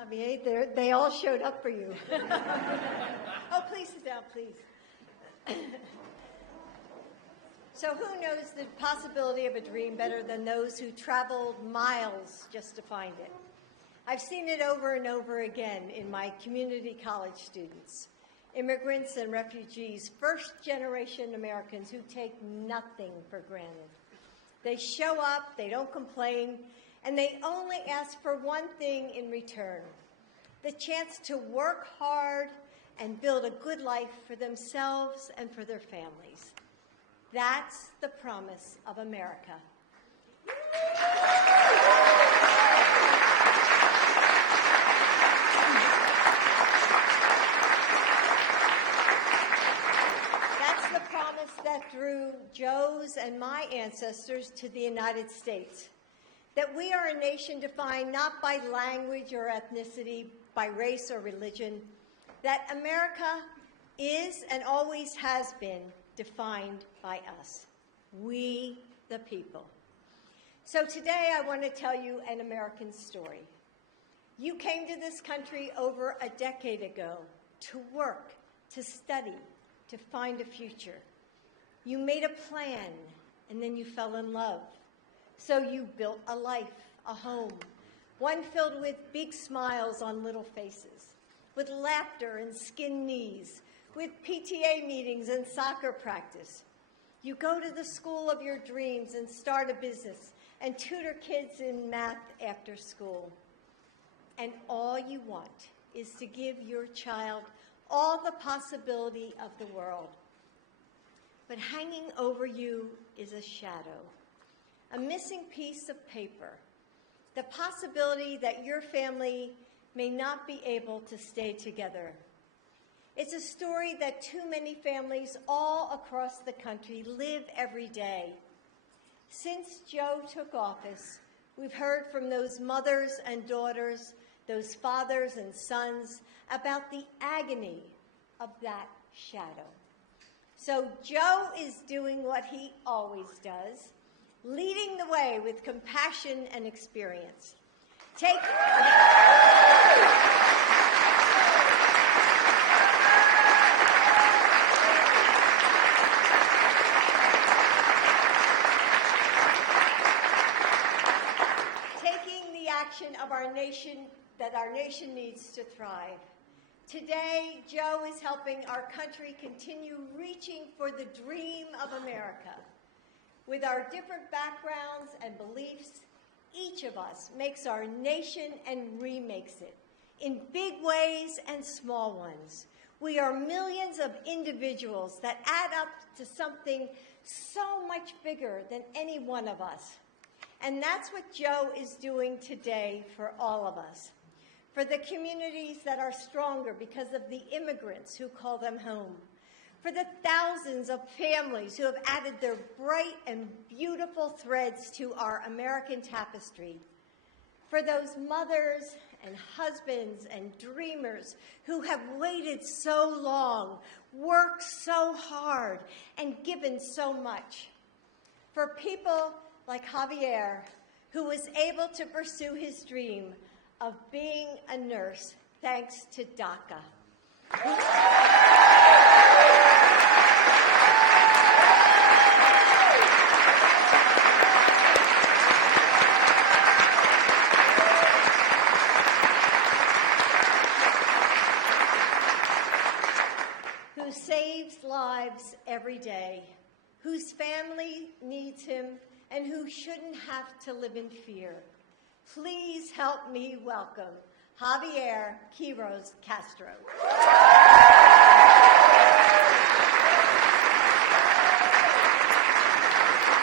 Javier. They all showed up for you. Oh, please sit down, please. So who knows the possibility of a dream better than those who traveled miles just to find it? I've seen it over and over again in my community college students, immigrants and refugees, first-generation Americans who take nothing for granted. They show up, they don't complain, and they only ask for one thing in return: the chance to work hard and build a good life for themselves and for their families. That's the promise of America. That's the promise that drew Joe's and my ancestors to the United States. That we are a nation defined not by language or ethnicity, by race or religion. That America is and always has been defined by us, we the people. So today I want to tell you an American story. You came to this country over a decade ago to work, to study, to find a future. You made a plan, and then you fell in love. So you built a life, a home, one filled with big smiles on little faces, with laughter and skinned knees, with PTA meetings and soccer practice. You go to the school of your dreams and start a business and tutor kids in math after school. And all you want is to give your child all the possibility of the world. But hanging over you is a shadow, a missing piece of paper, the possibility that your family may not be able to stay together. It's a story that too many families all across the country live every day. Since Joe took office, we've heard from those mothers and daughters, those fathers and sons, about the agony of that shadow. So Joe is doing what he always does, leading the way with compassion and experience. Of our nation, that our nation needs to thrive. Today, Joe is helping our country continue reaching for the dream of America. With our different backgrounds and beliefs, each of us makes our nation and remakes it in big ways and small ones. We are millions of individuals that add up to something so much bigger than any one of us. And that's what Joe is doing today for all of us, for the communities that are stronger because of the immigrants who call them home, for the thousands of families who have added their bright and beautiful threads to our American tapestry, for those mothers and husbands and dreamers who have waited so long, worked so hard, and given so much, for people like Javier, who was able to pursue his dream of being a nurse thanks to DACA. Who saves lives every day, whose family needs him, and who shouldn't have to live in fear. Please help me welcome Javier Quiroz Castro.